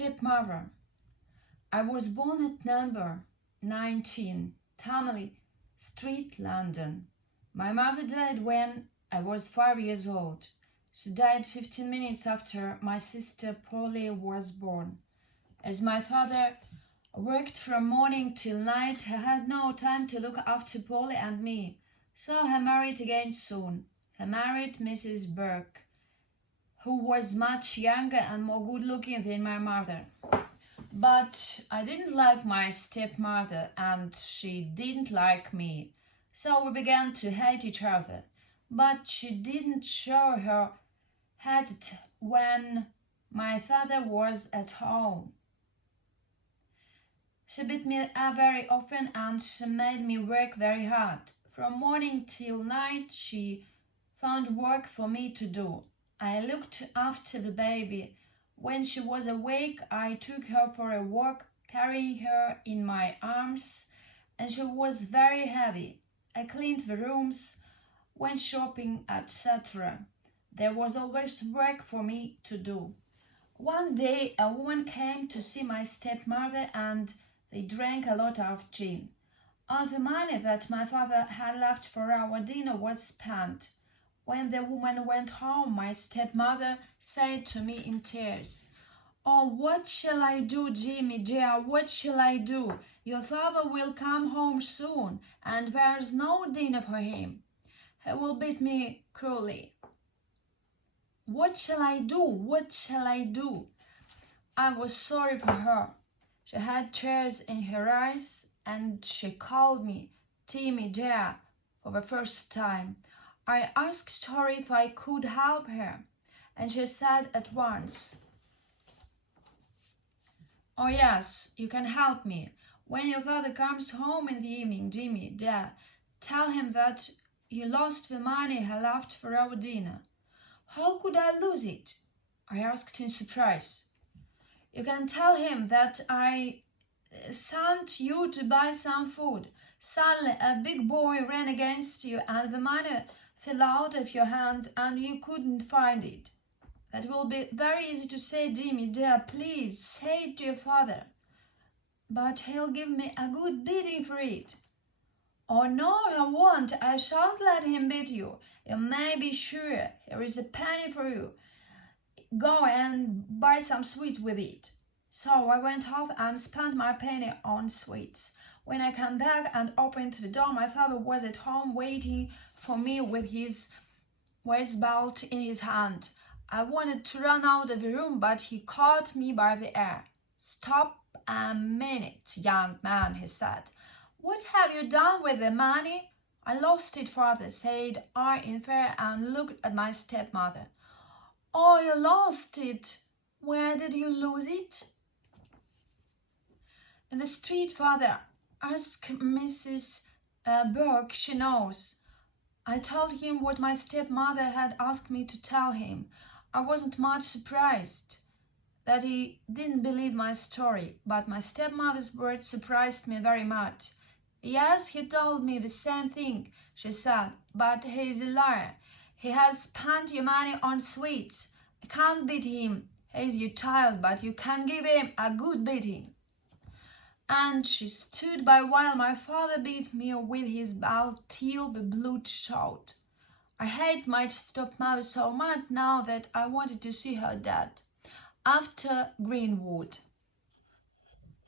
Stepmother. I was born at number 19, Tamley Street, London. My mother died when I was 5 years old. She died 15 minutes after my sister Polly was born. As my father worked from morning till night, he had no time to look after Polly and me, so he married again soon. He married Mrs. Burke, who was much younger and more good-looking than my mother. But I didn't like my stepmother, and she didn't like me, so we began to hate each other. But she didn't show her hate when my father was at home. She beat me up very often, and she made me work very hard. From morning till night she found work for me to do. I looked after the baby. When she was awake, I took her for a walk, carrying her in my arms, and she was very heavy. I cleaned the rooms, went shopping, etc. There was always work for me to do. One day, a woman came to see my stepmother, and they drank a lot of gin. All the money that my father had left for our dinner was spent. When the woman went home, my stepmother said to me in tears, "Oh, what shall I do, Jimmy dear, what shall I do? Your father will come home soon, and there's no dinner for him. He will beat me cruelly. What shall I do? What shall I do?" I was sorry for her. She had tears in her eyes, and she called me Timmy dear for the first time. I asked her if I could help her, and she said at once, "Oh yes, you can help me. When your father comes home in the evening, Jimmy dear, tell him that you lost the money he left for our dinner." "How could I lose it?" I asked in surprise. "You can tell him that I sent you to buy some food. Suddenly a big boy ran against you, and the money fell out of your hand, and you couldn't find it. That will be very easy to say, Jimmy dear. Please say it to your father. But he'll give me a good beating for it." "Oh no, he won't. I shan't let him beat you. You may be sure. Here is a penny for you. Go and buy some sweets with it." So I went off and spent my penny on sweets. When I came back and opened the door, my father was at home waiting for me with his waist belt in his hand. I wanted to run out of the room, but he caught me by the ear. "Stop a minute, young man," he said. "What have you done with the money?" "I lost it, father," said I in fear, and looked at my stepmother. "Oh, you lost it. Where did you lose it?" "In the street, father. Ask Mrs. Burke, she knows." I told him what my stepmother had asked me to tell him. I wasn't much surprised that he didn't believe my story, but my stepmother's words surprised me very much. "Yes, he told me the same thing," she said, "but he's a liar. He has spent your money on sweets. I can't beat him. He's your child, but you can give him a good beating." And she stood by while my father beat me with his belt till the blood showed. I hate my stepmother so much now that I wanted to see her dead. After Greenwood.